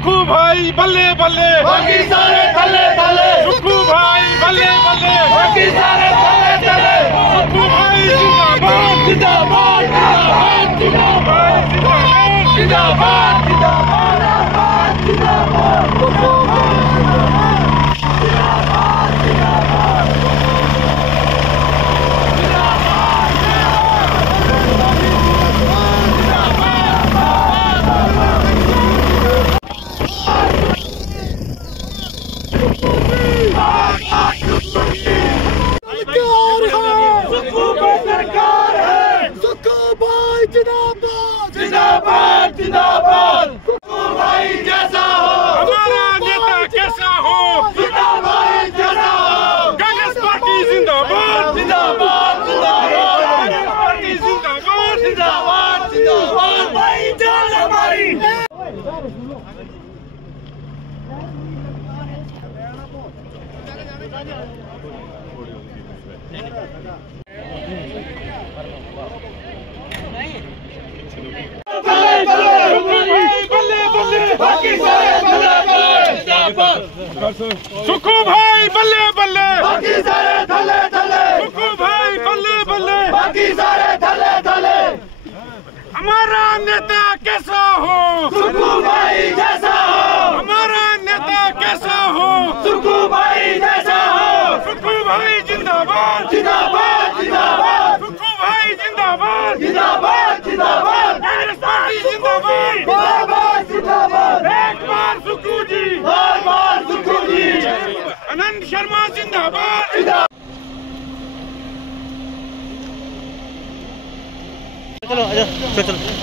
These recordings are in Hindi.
सुखू भाई बल्ले बल्ले, बाकी सारे थले थले। सुखू भाई बल्ले बल्ले, बाकी सारे थले थले। सुखू भाई जिंदाबाद जिंदाबाद जिंदाबाद जिंदाबाद जिंदाबाद जिंदाबाद जिंदाबाद। जिंदाबाद जिंदाबाद। सुखू भाई जैसा हो, हमारा नेता कैसा हो, सुखू भाई जैसा हो। कांग्रेस पार्टी जिंदाबाद जिंदाबाद जिंदाबाद। कांग्रेस पार्टी जिंदाबाद जिंदाबाद जिंदाबाद। भाई जान हमारी। बाकी सारे थले थले। सुखू भाई बल्ले बल्ले, बाकी सारे थले थले। सुखू भाई बल्ले बल्ले, बाकी सारे थले थले। हमारा नेता कैसा हो, सुखू भाई जैसा हो, हमारा नेता कैसा हो, सुखू भाई जैसा हो। सुखू भाई जिंदाबाद जिंदाबाद जिंदाबाद। सुखू भाई जिंदाबाद जिंदाबाद जिंदाबाद। कांग्रेस पार्टी जिंदाबाद जिंदाबाद जिंदाबाद। एक बार सुखू जी, बार बार सुखू जी। आनंद शर्मा जिंदाबाद चलो आजा चलो सर।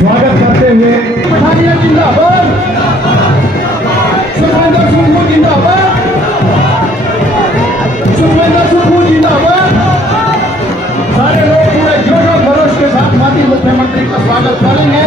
स्वागत करते हुए पठानिया जिंदाबाद, सुखविंदर सुक्खू जिंदाबाद, सुखविंदर सुक्खू जिंदाबाद। सारे लोग पूरे जोर और खरोश के साथ माननीय मुख्यमंत्री का स्वागत करेंगे।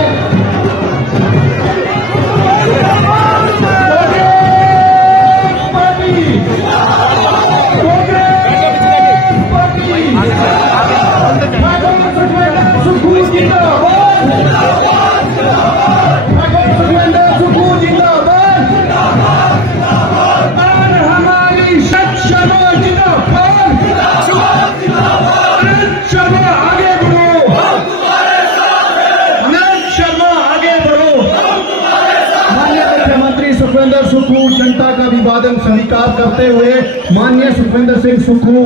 सुखविंदर सुक्खू जनता का अभिवादन स्वीकार करते हुए माननीय सुखविंदर सिंह सुक्खू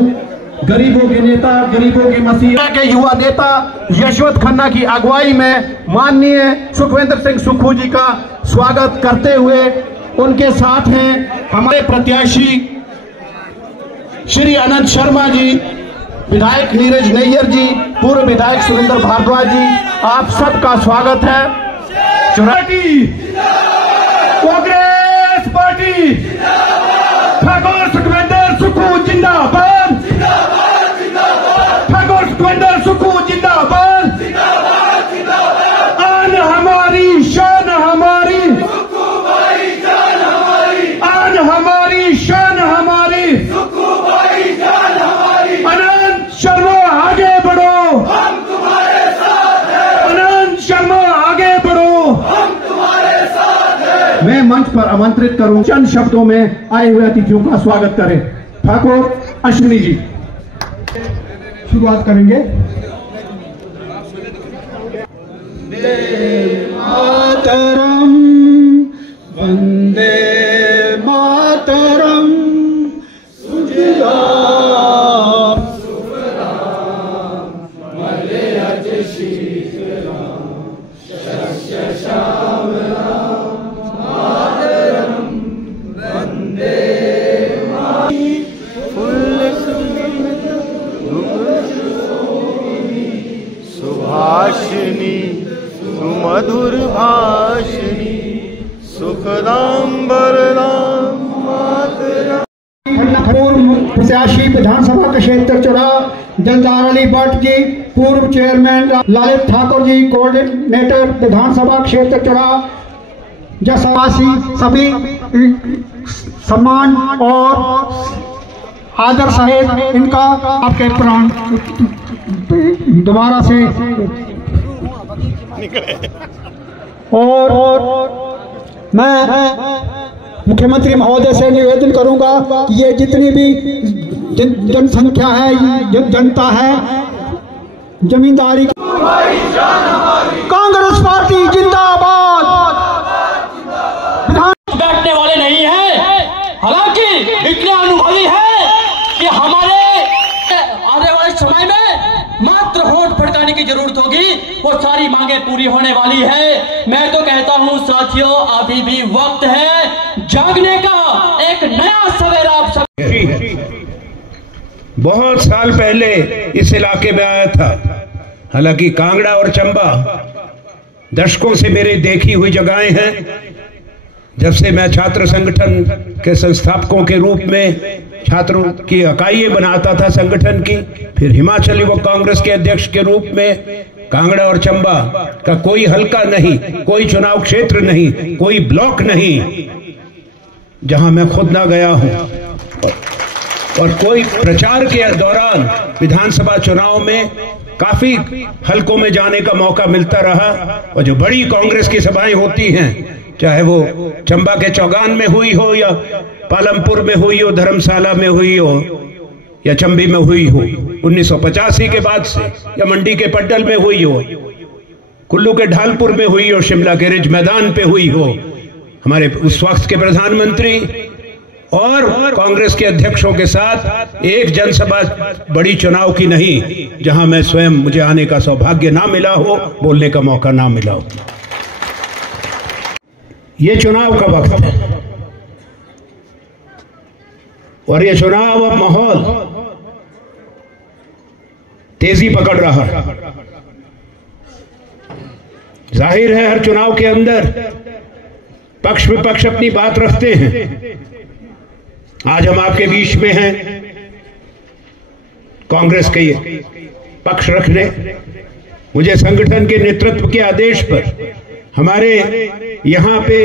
गरीबों के नेता, गरीबों के मसीहा के युवा नेता यशवंत खन्ना की अगुवाई में माननीय सुखविंदर सिंह सुक्खू जी का स्वागत करते हुए उनके साथ हैं हमारे प्रत्याशी श्री अनंत शर्मा जी, विधायक नीरज नैयर जी, पूर्व विधायक सुरेंद्र भारद्वाज जी। आप सबका स्वागत है। कांग्रेस पार्टी ठाकुर सुखविंदर सुक्खू जिंदाबाद, ठाकुर सुखविंदर सुक्खू जिंदाबाद। आन हमारी शान हमारी, आन हमारी शान हमारी। अनंत शर्मा आगे बढ़ो, हम तुम्हारे साथ हैं। अनंत शर्मा आगे बढ़ो, हम तुम्हारे साथ हैं। मैं मंच पर आमंत्रित करूं, चंद शब्दों में आए हुए अतिथियों का स्वागत करें। ठाकुर अश्विनी जी शुरुआत करेंगे। मातरम वंदे मातरम, सुजलाम सुफलाम मलयज शीतलाम शस्य श्यामलाम, मातरम वंदे सुभाषिनी सुमधुर भाषिनी सुखदाम बरदाम मातरम। पूर्व प्रत्याशी विधानसभा का क्षेत्र चुनाव जलदार अली भट्ट जी, पूर्व चेयरमैन ललित ठाकुर जी, कोऑर्डिनेटर विधानसभा क्षेत्र चुनाव जसवासी, सभी सम्मान और आदर सहित इनका आपके प्राण दोबारा से। और मैं मुख्यमंत्री महोदय से निवेदन करूंगा कि ये जितनी भी जनसंख्या है, जनता है, जमींदारी, कांग्रेस पार्टी जिंदाबाद। बैठने वाले नहीं है, हालांकि इतने अनुभवी है कि हमारे आने वाले समय में मात्र होंठ फड़काने की जरूरत होगी, वो सारी मांगे पूरी होने वाली है। मैं तो कहता हूं साथियों, अभी भी वक्त है जागने का, एक नया सवेरा आप सब। बहुत साल पहले इस इलाके में आया था, हालांकि कांगड़ा और चंबा दशकों से मेरी देखी हुई जगहें हैं। जब से मैं छात्र संगठन के संस्थापकों के रूप में छात्रों की इकाइयां बनाता था संगठन की, फिर हिमाचल युवक कांग्रेस के अध्यक्ष के रूप में कांगड़ा और चंबा का कोई हल्का नहीं, कोई चुनाव क्षेत्र नहीं, कोई ब्लॉक नहीं जहां मैं खुद ना गया हूं, और कोई प्रचार के दौरान विधानसभा चुनाव में काफी हलकों में जाने का मौका मिलता रहा। और जो बड़ी कांग्रेस की सभाएं होती हैं, चाहे वो चंबा के चौगान में हुई हो, या पालमपुर में हुई हो, धर्मशाला में हुई हो, या चंबी में हुई हो 1985 के बाद से, या मंडी के पड्डल में हुई हो, कुल्लू के ढालपुर में हुई हो, शिमला के रिज मैदान पे हुई हो, हमारे उस वक्त के प्रधानमंत्री और कांग्रेस के अध्यक्षों के साथ एक जनसभा बड़ी चुनाव की नहीं जहां मैं स्वयं, मुझे आने का सौभाग्य ना मिला हो, बोलने का मौका ना मिला हो। ये चुनाव का वक्त है और ये चुनाव अब माहौल तेजी पकड़ रहा है। जाहिर है हर चुनाव के अंदर पक्ष विपक्ष अपनी बात रखते हैं। आज हम आपके बीच में हैं कांग्रेस के पक्ष रखने। मुझे संगठन के नेतृत्व के आदेश पर हमारे यहाँ पे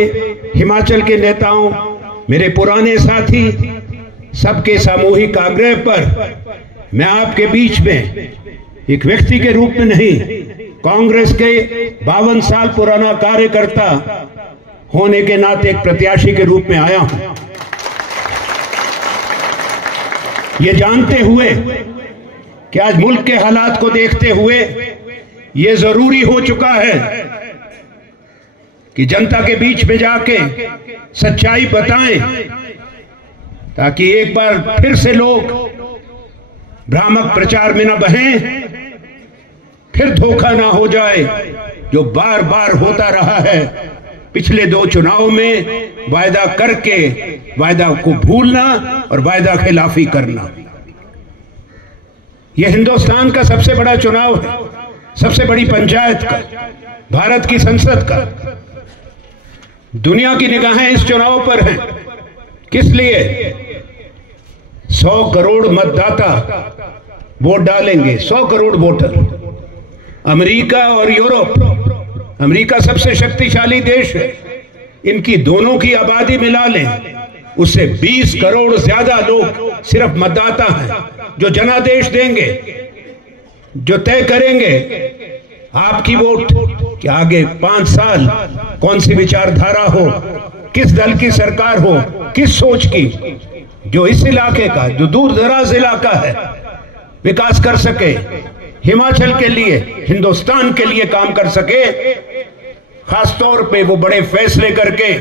हिमाचल के नेताओं, मेरे पुराने साथी, सबके सामूहिक आग्रह पर मैं आपके बीच में एक व्यक्ति के रूप में नहीं, कांग्रेस के 52 साल पुराना कार्यकर्ता होने के नाते एक प्रत्याशी के रूप में आया हूं। ये जानते हुए कि आज मुल्क के हालात को देखते हुए ये जरूरी हो चुका है कि जनता के बीच में जाके सच्चाई बताएं, ताकि एक बार फिर से लोग भ्रामक प्रचार में न बहें, फिर धोखा ना हो जाए जो बार बार होता रहा है। पिछले 2 चुनाव में वायदा करके वायदा को भूलना और वायदा खिलाफी करना। यह हिंदुस्तान का सबसे बड़ा चुनाव है, सबसे बड़ी पंचायत का, भारत की संसद का। दुनिया की निगाहें इस चुनाव पर हैं। किस लिए? 100 करोड़ मतदाता वोट डालेंगे, 100 करोड़ वोटर। अमेरिका और यूरोप, अमेरिका सबसे शक्तिशाली देश है, इनकी दोनों की आबादी मिला लें, उससे 20 करोड़ ज्यादा लोग सिर्फ मतदाता हैं, जो जनादेश देंगे, जो तय करेंगे आपकी वोट कि आगे 5 साल कौन सी विचारधारा हो, किस दल की सरकार हो, किस सोच की, जो इस इलाके का, जो दूर दराज इलाका है, विकास कर सके, हिमाचल के लिए, हिंदुस्तान के लिए काम कर सके। खासतौर पे वो बड़े फैसले करके,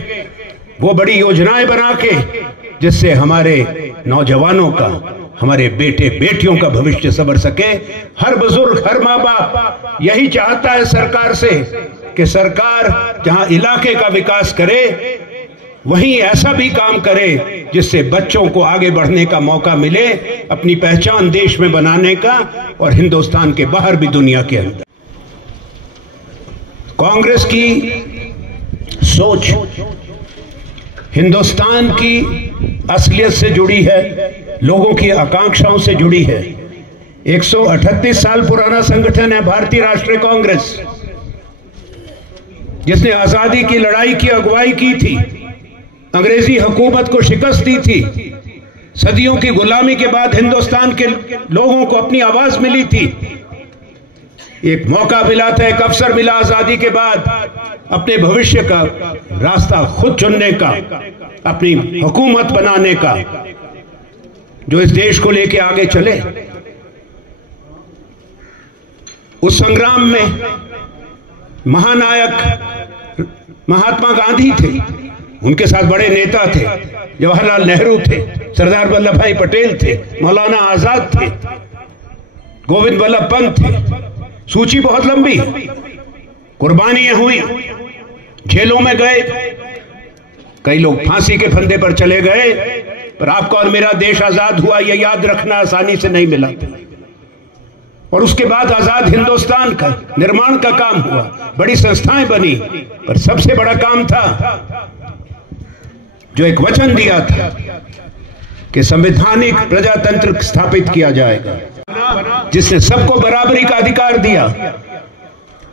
वो बड़ी योजनाएं बना के, जिससे हमारे नौजवानों का, हमारे बेटे बेटियों का भविष्य संवर सके। हर बुजुर्ग, हर माँ बाप यही चाहता है सरकार से कि सरकार जहां इलाके का विकास करे, वहीं ऐसा भी काम करे जिससे बच्चों को आगे बढ़ने का मौका मिले, अपनी पहचान देश में बनाने का, और हिंदुस्तान के बाहर भी दुनिया के अंदर। कांग्रेस की सोच हिंदुस्तान की असलियत से जुड़ी है, लोगों की आकांक्षाओं से जुड़ी है। 138 साल पुराना संगठन है भारतीय राष्ट्रीय कांग्रेस, जिसने आजादी की लड़ाई की अगुवाई की थी, अंग्रेजी हुकूमत को शिकस्त दी थी, सदियों की गुलामी के बाद हिंदुस्तान के लोगों को अपनी आवाज मिली थी। एक मौका मिला था, एक अवसर मिला आजादी के बाद अपने भविष्य का रास्ता खुद चुनने का, अपनी हुकूमत बनाने का, जो इस देश को लेके आगे चले। उस संग्राम में महानायक महात्मा गांधी थे, उनके साथ बड़े नेता थे, जवाहरलाल नेहरू थे, सरदार वल्लभ भाई पटेल थे, मौलाना आजाद थे, गोविंद वल्लभ पंत थे। सूची बहुत लंबी है। कुर्बानियां हुई, जेलों में गए, कई लोग फांसी के फंदे पर चले गए, पर आपका और मेरा देश आजाद हुआ, यह याद रखना आसानी से नहीं मिला था। और उसके बाद आजाद हिंदुस्तान का निर्माण का काम हुआ, बड़ी संस्थाएं बनी, पर सबसे बड़ा काम था जो एक वचन दिया था कि संवैधानिक प्रजातंत्र स्थापित किया जाएगा, जिसने सबको बराबरी का अधिकार दिया।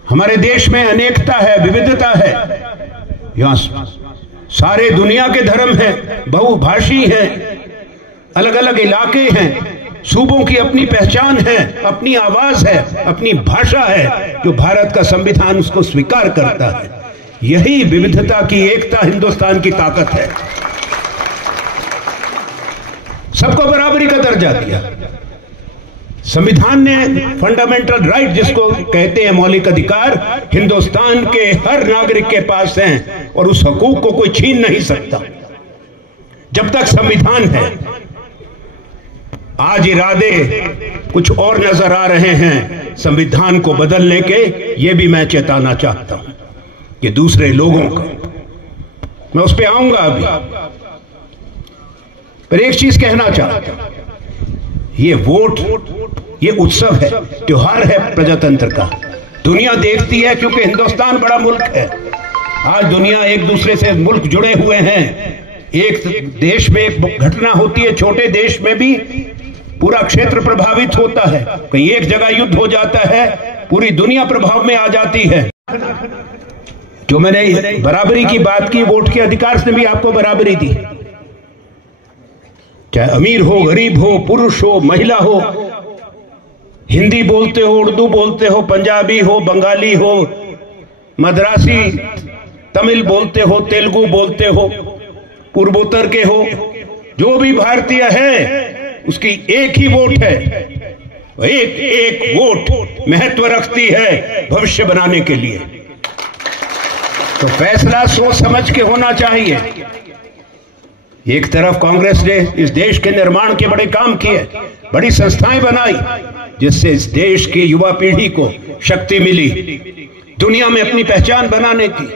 हमारे देश में अनेकता है, विविधता है, यहां सारे दुनिया के धर्म हैं, बहुभाषी हैं, अलग अलग इलाके हैं, सूबों की अपनी पहचान है, अपनी आवाज है, अपनी भाषा है, जो भारत का संविधान उसको स्वीकार करता है। यही विविधता की एकता हिंदुस्तान की ताकत है। सबको बराबरी का दर्जा दिया। संविधान ने फंडामेंटल राइट, जिसको कहते हैं मौलिक अधिकार, हिंदुस्तान के हर नागरिक के पास हैं, और उस हकूक को कोई छीन नहीं सकता जब तक संविधान है। आज इरादे कुछ और नजर आ रहे हैं संविधान को बदलने के, ये भी मैं चेताना चाहता हूं कि दूसरे लोगों का, मैं उस पर आऊंगा अभी, पर एक चीज कहना चाहता हूं, ये वोट, ये उत्सव है, त्योहार है प्रजातंत्र का, दुनिया देखती है क्योंकि हिंदुस्तान बड़ा मुल्क है। आज दुनिया एक दूसरे से मुल्क जुड़े हुए हैं। एक देश में एक घटना होती है, छोटे देश में भी पूरा क्षेत्र प्रभावित होता है। कहीं एक जगह युद्ध हो जाता है, पूरी दुनिया प्रभाव में आ जाती है। जो मैंने बराबरी की बात की, वोट के अधिकार से भी आपको बराबरी दी, चाहे अमीर हो, गरीब हो, पुरुष हो, महिला हो, हिंदी बोलते हो, उर्दू बोलते हो, पंजाबी हो, बंगाली हो, मद्रासी तमिल बोलते हो, तेलुगु बोलते हो, पूर्वोत्तर के हो, जो भी भारतीय है उसकी एक ही वोट है। एक एक वोट महत्व रखती है भविष्य बनाने के लिए। तो फैसला सोच समझ के होना चाहिए। एक तरफ कांग्रेस ने इस देश के निर्माण के बड़े काम किए, बड़ी संस्थाएं बनाई, जिससे इस देश की युवा पीढ़ी को शक्ति मिली दुनिया में अपनी पहचान बनाने की।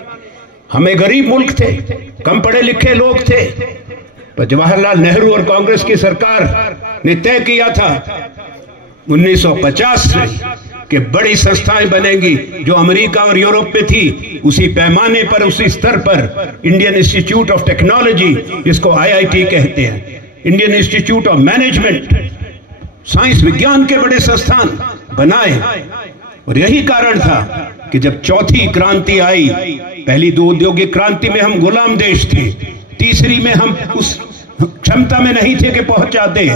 हमें गरीब मुल्क थे, कम पढ़े लिखे लोग थे, पर जवाहरलाल नेहरू और कांग्रेस की सरकार ने तय किया था 1950 से कि बड़ी संस्थाएं बनेंगी जो अमेरिका और यूरोप में थी, उसी पैमाने पर, उसी स्तर पर इंडियन इंस्टीट्यूट ऑफ टेक्नोलॉजी, जिसको IIT कहते हैं, Indian institute of management, science विज्ञान के बड़े संस्थान बनाए। और यही कारण था कि जब चौथी क्रांति आई, पहली दो औद्योगिक क्रांति में हम गुलाम देश थे, तीसरी में हम उस क्षमता में नहीं थे कि पहुंच जाते।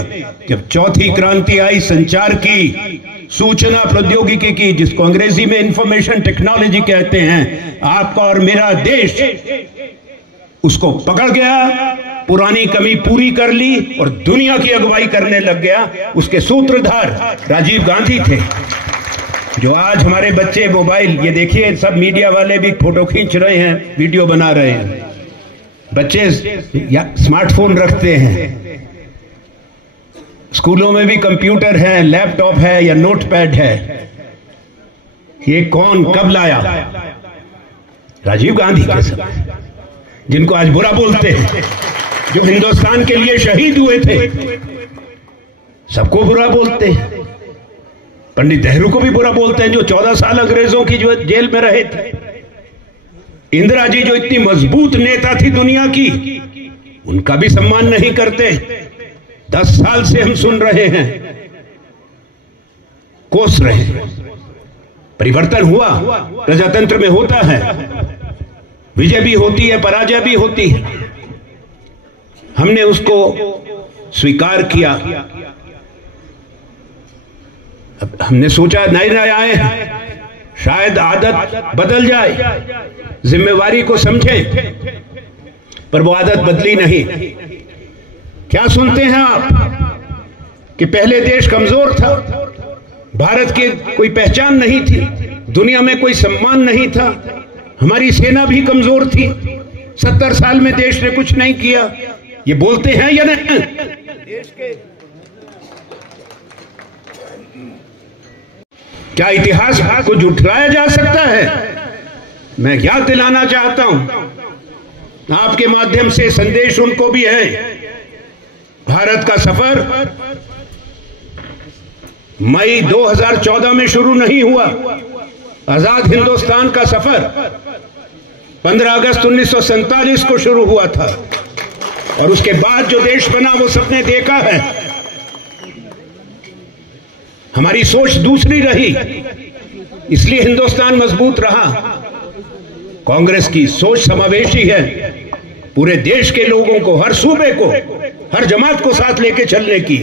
जब चौथी क्रांति आई संचार की, सूचना प्रौद्योगिकी की, जिसको अंग्रेजी में इंफॉर्मेशन टेक्नोलॉजी कहते हैं, आपका और मेरा देश उसको पकड़ गया, पुरानी कमी पूरी कर ली और दुनिया की अगुवाई करने लग गया। उसके सूत्रधार राजीव गांधी थे। जो आज हमारे बच्चे मोबाइल, ये देखिए सब मीडिया वाले भी फोटो खींच रहे हैं, वीडियो बना रहे हैं, बच्चे स्मार्टफोन रखते हैं, स्कूलों में भी कंप्यूटर है, लैपटॉप है या नोटपैड है। ये कौन कब लाया? राजीव गांधी के समय, जिनको आज बुरा बोलते हैं, जो हिंदुस्तान के लिए शहीद हुए थे, सबको बुरा बोलते हैं। पंडित नेहरू को भी बुरा बोलते हैं, जो 14 साल अंग्रेजों की जो जेल में रहे थे। इंदिरा जी जो इतनी मजबूत नेता थी दुनिया की, उनका भी सम्मान नहीं करते। 10 साल से हम सुन रहे हैं, कोस रहे हैं। परिवर्तन हुआ, प्रजातंत्र में होता है, विजय भी होती है, पराजय भी होती है। हमने उसको स्वीकार किया। अब हमने सोचा नए नए आए हैं, शायद आदत बदल जाए, जिम्मेवारी को समझें, पर वो आदत बदली नहीं। क्या सुनते हैं आप कि पहले देश कमजोर था, भारत की कोई पहचान नहीं थी, दुनिया में कोई सम्मान नहीं था, हमारी सेना भी कमजोर थी, 70 साल में देश ने कुछ नहीं किया। ये बोलते हैं या नहीं? क्या इतिहास को झुठलाया जा सकता है? मैं याद दिलाना चाहता हूं, आपके माध्यम से संदेश उनको भी है। भारत का सफर मई 2014 में शुरू नहीं हुआ। आजाद हिंदुस्तान का सफर 15 अगस्त 1947 को शुरू हुआ था, और उसके बाद जो देश बना वो सबने देखा है। हमारी सोच दूसरी रही, इसलिए हिंदुस्तान मजबूत रहा। कांग्रेस की सोच समावेशी है, पूरे देश के लोगों को, हर सूबे को, हर जमात को साथ लेके चलने की,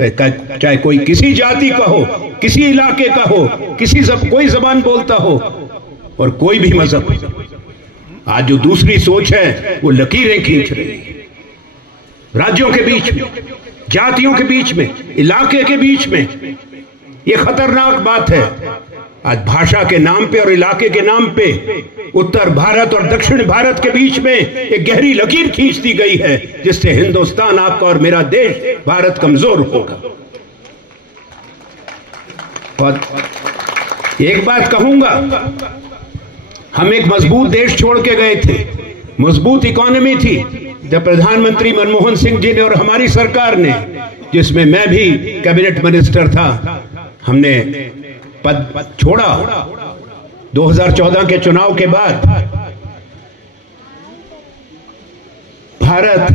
चाहे कोई किसी जाति का हो, किसी इलाके का हो, कोई जबान बोलता हो और कोई भी मजहब। आज जो दूसरी सोच है वो लकीरें खींच रही है, राज्यों के बीच में, जातियों के बीच में, इलाके के बीच में। ये खतरनाक बात है। आज भाषा के नाम पे और इलाके के नाम पे उत्तर भारत और दक्षिण भारत के बीच में एक गहरी लकीर खींच दी गई है, जिससे हिंदुस्तान, आपका और मेरा देश, भारत कमजोर होगा। और एक बात कहूंगा, हम एक मजबूत देश छोड़ के गए थे, मजबूत इकोनॉमी थी। जब प्रधानमंत्री मनमोहन सिंह जी ने और हमारी सरकार ने, जिसमें मैं भी कैबिनेट मिनिस्टर था, हमने पद छोड़ा 2014 के चुनाव के बाद भारत,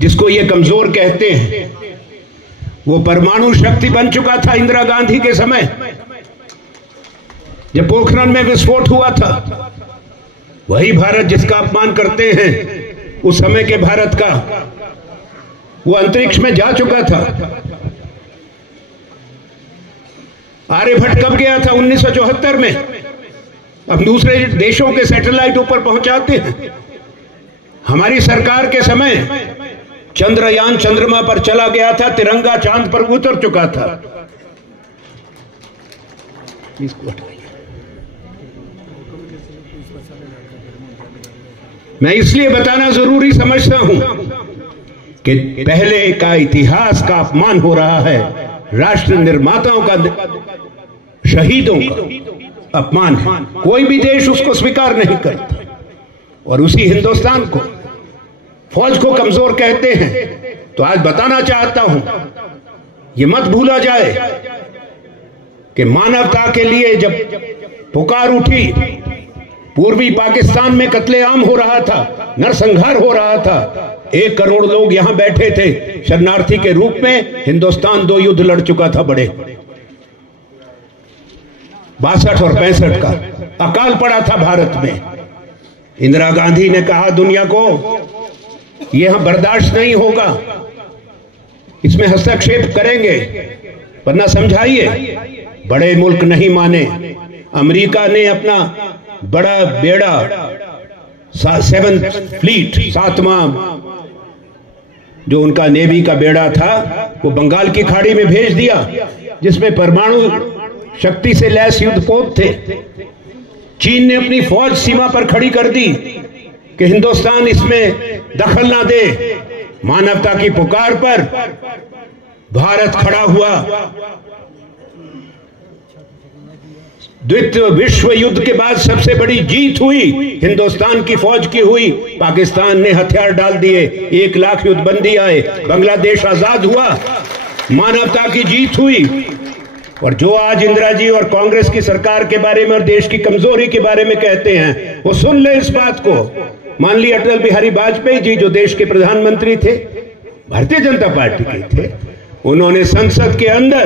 जिसको ये कमजोर कहते हैं, वो परमाणु शक्ति बन चुका था इंदिरा गांधी के समय, जब पोखरण में विस्फोट हुआ था। वही भारत जिसका अपमान करते हैं, उस समय के भारत का, वो अंतरिक्ष में जा चुका था। आर्यभट्ट कब गया था? 1974 में। अब दूसरे देशों के सैटेलाइट ऊपर पहुंचाते हैं। हमारी सरकार के समय चंद्रयान चंद्रमा पर चला गया था, तिरंगा चांद पर उतर चुका था। मैं इसलिए बताना जरूरी समझता हूं कि पहले का इतिहास का अपमान हो रहा है, राष्ट्र निर्माताओं का, शहीदों का अपमान है। कोई भी देश उसको स्वीकार नहीं करता। और उसी हिंदुस्तान को, फौज को कमजोर कहते हैं। तो आज बताना चाहता हूं, ये मत भूला जाए कि मानवता के लिए जब पुकार उठी, पूर्वी पाकिस्तान में कत्लेआम हो रहा था, नरसंहार हो रहा था, 1 करोड़ लोग यहां बैठे थे शरणार्थी के रूप में। हिंदुस्तान 2 युद्ध लड़ चुका था बड़े, 62 और 65 का अकाल पड़ा था भारत में। इंदिरा गांधी ने कहा दुनिया को, यह बर्दाश्त नहीं होगा, इसमें हस्तक्षेप करेंगे, वरना समझाइए। बड़े मुल्क नहीं माने। अमेरिका ने अपना बड़ा बेड़ा 7th फ्लीट, 7वां जो उनका नेवी का बेड़ा था, वो बंगाल की खाड़ी में भेज दिया, जिसमें परमाणु शक्ति से लैस युद्धपोत थे। चीन ने अपनी फौज सीमा पर खड़ी कर दी कि हिंदुस्तान इसमें दखल ना दे। मानवता की पुकार पर भारत खड़ा हुआ। द्वितीय विश्व युद्ध के बाद सबसे बड़ी जीत हुई हिंदुस्तान की फौज की हुई। पाकिस्तान ने हथियार डाल दिए, 1 लाख युद्धबंदी आए, बांग्लादेश आजाद हुआ, मानवता की जीत हुई। और जो आज इंदिरा जी और कांग्रेस की सरकार के बारे में और देश की कमजोरी के बारे में कहते हैं, वो सुन ले इस बात को। मान ली अटल बिहारी वाजपेयी जी, जो देश के प्रधानमंत्री थे, भारतीय जनता पार्टी के थे, उन्होंने संसद के अंदर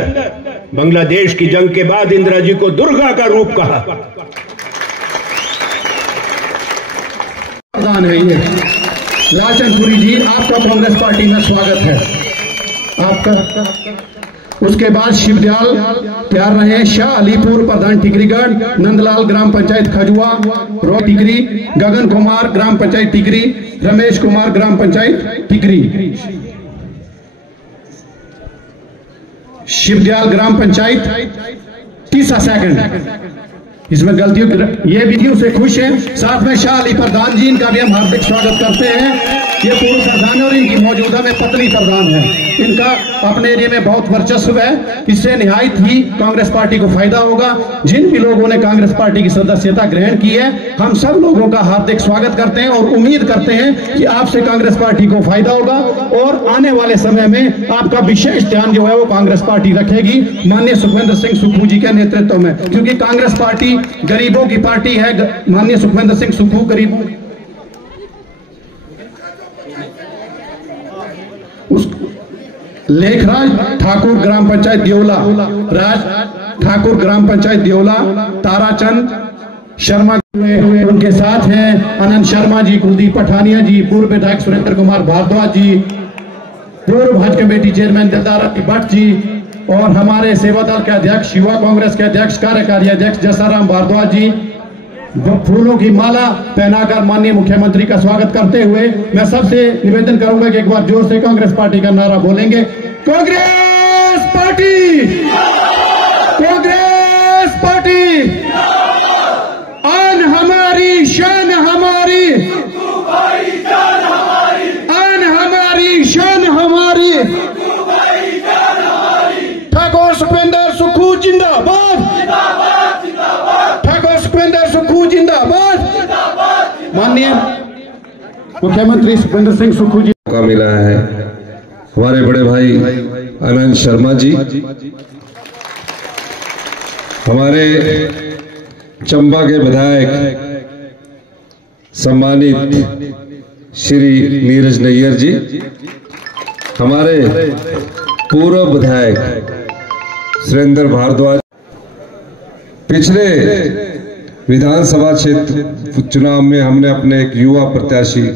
बांग्लादेश की जंग के बाद इंदिरा जी को दुर्गा का रूप कहा। प्रधान है ये लालचंदपुरी जी, आपका कांग्रेस पार्टी में स्वागत है आपका। उसके बाद शिवदयाल तैयार रहे, शाह अलीपुर प्रधान टिकरीगढ़, नंदलाल ग्राम पंचायत खजुआ रो टिकरी, गगन कुमार ग्राम पंचायत टिकरी, रमेश कुमार ग्राम पंचायत टिकरी, शिवदयाल ग्राम पंचायत 30 सेकंड। इसमें गलतियों ये भी थी, उसे खुश है। साथ में शाह अली प्रधान जी, इनका भी हम हार्दिक स्वागत करते हैं। ये पूर्व प्रधान और इनकी मौजूदा में पत्नी प्रधान है। इनका अपने एरिया में बहुत वर्चस्व है। इससे निहायत ही कांग्रेस पार्टी को फायदा होगा। जिन भी लोगों ने कांग्रेस पार्टी की सदस्यता ग्रहण की है, हम सब लोगों का हार्दिक स्वागत करते हैं और उम्मीद करते हैं कि आपसे कांग्रेस पार्टी को फायदा होगा और आने वाले समय में आपका विशेष ध्यान जो है वो कांग्रेस पार्टी रखेगी, माननीय सुखविंदर सिंह सुक्खू जी के नेतृत्व में। क्योंकि कांग्रेस पार्टी गरीबों की पार्टी है। माननीय सुखविंदर सिंह सुक्खू गरीबों लेखराज ठाकुर ग्राम पंचायत देवला, राज ठाकुर ग्राम पंचायत देवला, ताराचंद शर्मा उनके साथ हैं अनंत शर्मा जी, कुलदीप पठानिया जी, पूर्व विधायक सुरेंद्र कुमार भारद्वाज जी, पूर्व भाजपा कमेटी चेयरमैन दिलदार भट्ट जी और हमारे सेवा दल के अध्यक्ष, युवा कांग्रेस के अध्यक्ष, कार्यकारी अध्यक्ष जसाराम भारद्वाज जी। फूलों की माला पहनाकर माननीय मुख्यमंत्री का स्वागत करते हुए मैं सबसे निवेदन करूंगा कि एक बार जोर से कांग्रेस पार्टी का नारा बोलेंगे। कांग्रेस पार्टी, कांग्रेस पार्टी, आन हमारी शान हमारी, आन हमारी शान हमारी, ठाकुर सुखविंदर सुक्खू जिंदाबाद, ठाकुर सुखविंदर सुक्खू जिंदाबाद। माननीय मुख्यमंत्री सुखविंदर सिंह सुक्खू जी का मिला है। हमारे बड़े भाई अनंत शर्मा जी, हमारे चंबा के विधायक सम्मानित श्री नीरज नैयर जी, हमारे पूर्व विधायक सुरेंद्र भारद्वाज, पिछले विधानसभा क्षेत्र चुनाव में हमने अपने एक युवा प्रत्याशी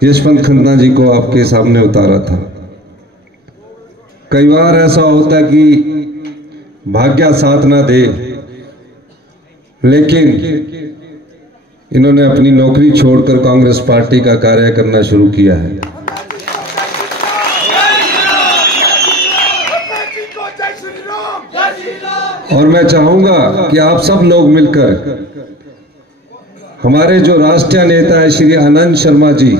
यशवंत खन्ना जी को आपके सामने उतारा था। कई बार ऐसा होता है कि भाग्य साथ ना दे, लेकिन इन्होंने अपनी नौकरी छोड़कर कांग्रेस पार्टी का कार्य करना शुरू किया है। और मैं चाहूंगा कि आप सब लोग मिलकर हमारे जो राष्ट्रीय नेता है श्री आनंद शर्मा जी,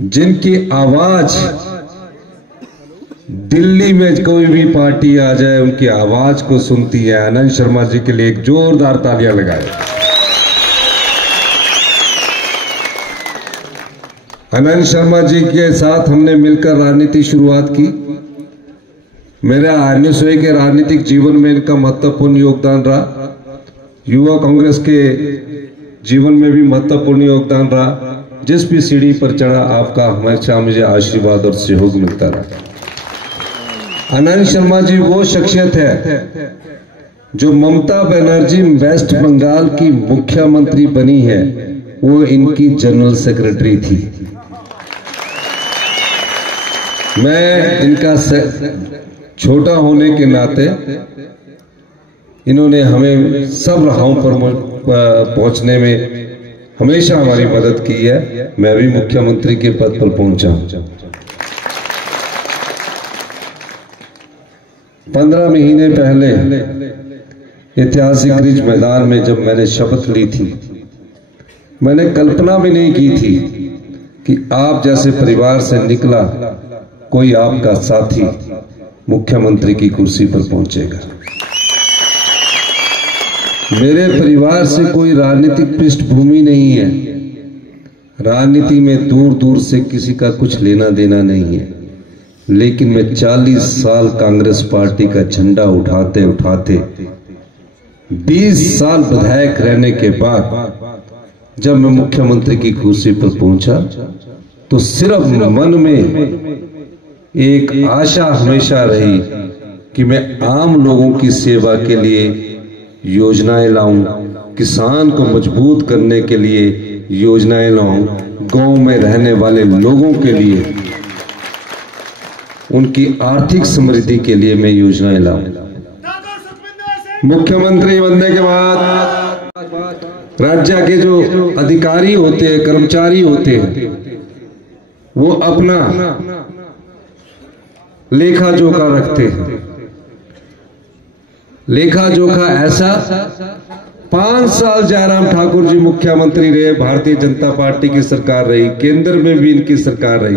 जिनकी आवाज दिल्ली में कोई भी पार्टी आ जाए उनकी आवाज को सुनती है, आनंद शर्मा जी के लिए एक जोरदार तालियां लगाए। आनंद शर्मा जी के साथ हमने मिलकर राजनीति शुरुआत की। मेरे आरएनएसओ के राजनीतिक जीवन में इनका महत्वपूर्ण योगदान रहा, युवा कांग्रेस के जीवन में भी महत्वपूर्ण योगदान रहा। जिस भी सीढ़ी पर चढ़ा आपका हमेशा मुझे आशीर्वाद और सहयोग मिलता रहा। आनंद शर्मा जी वो शख्सियत है जो ममता बनर्जी वेस्ट बंगाल की मुख्यमंत्री बनी है, वो इनकी जनरल सेक्रेटरी थी। मैं इनका छोटा होने के नाते इन्होंने हमें सब राहों पर पहुंचने में हमेशा हमारी मदद की है। मैं भी मुख्यमंत्री के पद पर पहुंचा। 15 महीने पहले ऐतिहासिक रिज मैदान में जब मैंने शपथ ली थी, मैंने कल्पना भी नहीं की थी कि आप जैसे परिवार से निकला कोई आपका साथी मुख्यमंत्री की कुर्सी पर पहुंचेगा। मेरे परिवार से कोई राजनीतिक पृष्ठभूमि नहीं है, राजनीति में दूर दूर से किसी का कुछ लेना देना नहीं है, लेकिन मैं 40 साल कांग्रेस पार्टी का झंडा उठाते उठाते 20 साल विधायक रहने के बाद जब मैं मुख्यमंत्री की कुर्सी पर पहुंचा तो सिर्फ मन में एक आशा हमेशा रही कि मैं आम लोगों की सेवा के लिए योजनाएं लाऊं, किसान को मजबूत करने के लिए योजनाएं लाऊं, गांव में रहने वाले लोगों के लिए उनकी आर्थिक समृद्धि के लिए मैं योजनाएं लाऊं। मुख्यमंत्री बनने के बाद राज्य के जो अधिकारी होते हैं, कर्मचारी होते हैं, वो अपना लेखा जोखा रखते हैं। लेखा जोखा ऐसा 5 साल जयराम ठाकुर जी मुख्यमंत्री रहे, भारतीय जनता पार्टी की सरकार रही, केंद्र में भी इनकी सरकार रही,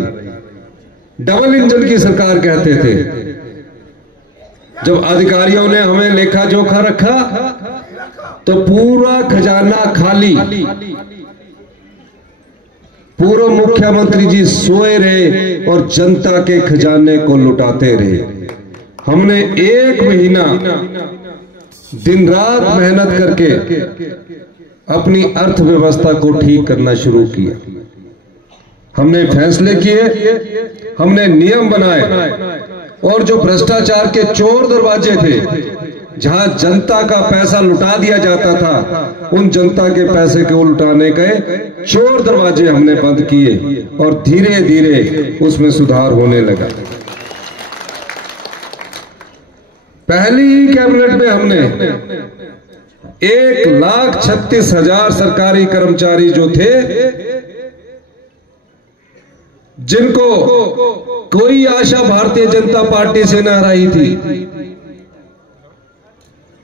डबल इंजन की सरकार कहते थे। जब अधिकारियों ने हमें लेखा जोखा रखा तो पूरा खजाना खाली, पूर्व मुख्यमंत्री जी सोए रहे और जनता के खजाने को लुटाते रहे। हमने 1 महीना दिन रात मेहनत करके अपनी अर्थव्यवस्था को ठीक करना शुरू किया। हमने फैसले किए, हमने नियम बनाए, और जो भ्रष्टाचार के चोर दरवाजे थे, जहां जनता का पैसा लुटा दिया जाता था, उन जनता के पैसे को लुटाने के चोर दरवाजे हमने बंद किए और धीरे धीरे उसमें सुधार होने लगा। पहली ही कैबिनेट में हमने 1,36,000 सरकारी कर्मचारी जो थे, जिनको कोई आशा भारतीय जनता पार्टी से न रही थी,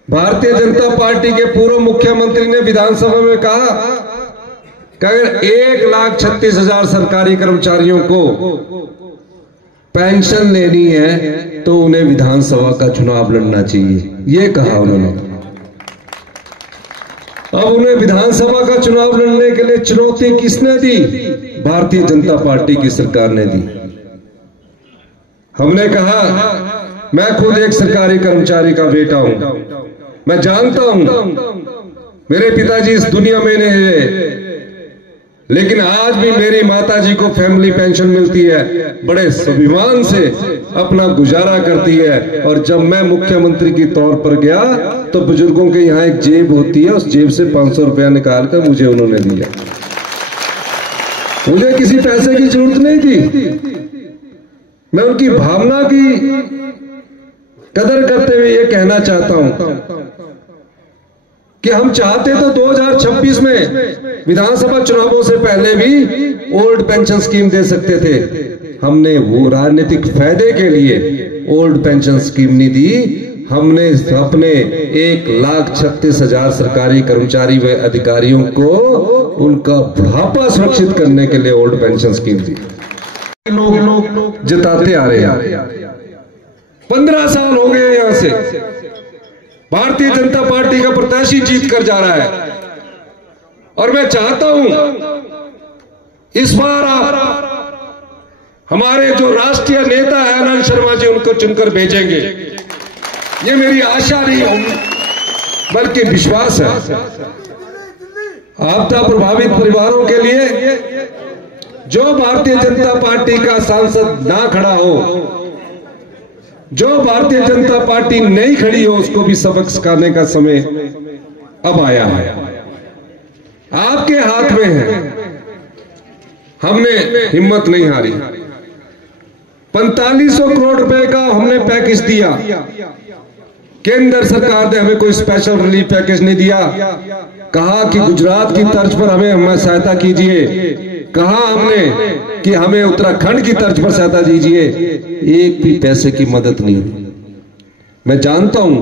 भारतीय जनता पार्टी के पूर्व मुख्यमंत्री ने विधानसभा में कहा कि अगर 1,36,000 सरकारी कर्मचारियों को पेंशन लेनी है तो उन्हें विधानसभा का चुनाव लड़ना चाहिए, ये कहा उन्होंने। अब उन्हें विधानसभा का चुनाव लड़ने के लिए चुनौती किसने दी? भारतीय जनता पार्टी की सरकार ने दी। हमने कहा, मैं खुद एक सरकारी कर्मचारी का बेटा हूं, मैं जानता हूं मेरे पिताजी इस दुनिया में नहीं है, लेकिन आज भी मेरी माताजी को फैमिली पेंशन मिलती है, बड़े स्वाभिमान से अपना गुजारा करती है। और जब मैं मुख्यमंत्री के तौर पर गया तो बुजुर्गों के यहाँ एक जेब होती है, उस जेब से 500 रुपया निकालकर मुझे उन्होंने दिया। मुझे किसी पैसे की जरूरत नहीं थी। मैं उनकी भावना की कदर करते हुए ये कहना चाहता हूं कि हम चाहते तो 2026 में विधानसभा चुनावों से पहले भी ओल्ड पेंशन स्कीम दे सकते थे। हमने वो राजनीतिक फायदे के लिए ओल्ड पेंशन स्कीम नहीं दी। हमने अपने 1,36,000 सरकारी कर्मचारी व अधिकारियों को उनका बुढ़ापा सुरक्षित करने के लिए ओल्ड पेंशन स्कीम दी। लोग जताते आ रहे हैं, 15 साल हो गए यहां से भारतीय जनता पार्टी का प्रत्याशी जीत कर जा रहा है, और मैं चाहता हूं इस बार आप हमारे जो राष्ट्रीय नेता है आनंद शर्मा जी, उनको चुनकर भेजेंगे। ये मेरी आशा नहीं बल्कि विश्वास है। आपदा प्रभावित परिवारों के लिए जो भारतीय जनता पार्टी का सांसद ना खड़ा हो, जो भारतीय जनता पार्टी नहीं खड़ी हो, उसको भी सबक सिखाने का समय अब आया है। आपके हाथ में है। हमने हिम्मत नहीं हारी। 4500 करोड़ रुपए का हमने पैकेज दिया। केंद्र सरकार ने हमें कोई स्पेशल रिलीफ पैकेज नहीं दिया। कहा कि गुजरात की तर्ज पर हमें सहायता कीजिए, कहा हमने कि हमें उत्तराखंड की तर्ज पर सहायता दीजिए। एक भी पैसे की मदद नहीं। मैं जानता हूं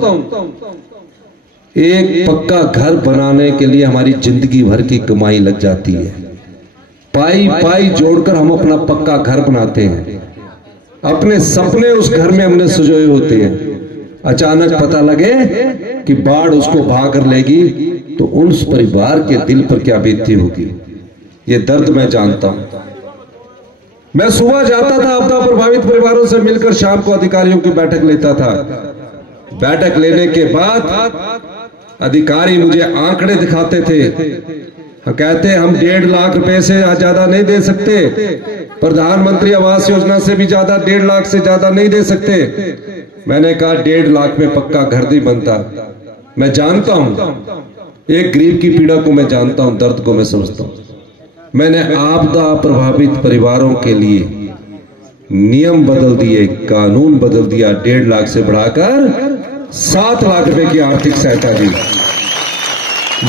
एक पक्का घर बनाने के लिए हमारी जिंदगी भर की कमाई लग जाती है। पाई पाई जोड़कर हम अपना पक्का घर बनाते हैं। अपने सपने उस घर में हमने सजोए होते हैं। अचानक पता लगे कि बाढ़ उसको बहा कर लेगी तो उस परिवार के दिल पर क्या बीतती होगी। ये दर्द मैं जानता हूं। मैं सुबह जाता था आपदा प्रभावित परिवारों से मिलकर, शाम को अधिकारियों की बैठक लेता था। बैठक लेने के बाद अधिकारी मुझे आंकड़े दिखाते थे। कहते हम 1.5 लाख रुपए से ज्यादा नहीं दे सकते, प्रधानमंत्री आवास योजना से भी ज्यादा 1.5 लाख से ज्यादा नहीं दे सकते। मैंने कहा 1.5 लाख में पक्का घर नहीं बनता। मैं जानता हूं एक गरीब की पीड़ा को, मैं जानता हूं दर्द को मैं समझता हूं। मैंने आपदा प्रभावित परिवारों के लिए नियम बदल दिए, कानून बदल दिया। 1.5 लाख से बढ़ाकर 7 लाख रुपए की आर्थिक सहायता दी।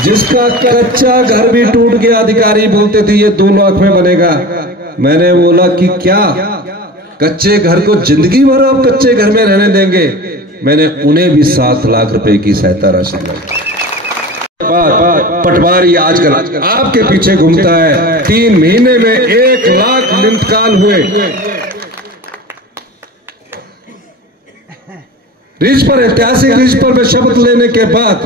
जिसका कच्चा घर भी टूट गया, अधिकारी बोलते थे ये 2 लाख में बनेगा। मैंने बोला कि क्या कच्चे घर को जिंदगी भर आप कच्चे घर में रहने देंगे? मैंने उन्हें भी 7 लाख रुपए की सहायता राशि दी। पटवारी आजकल आपके पीछे घूमता है। 3 महीने में 1 लाख इंतकाल हुए। रिज पर, ऐतिहासिक रिज पर मैं शपथ लेने के बाद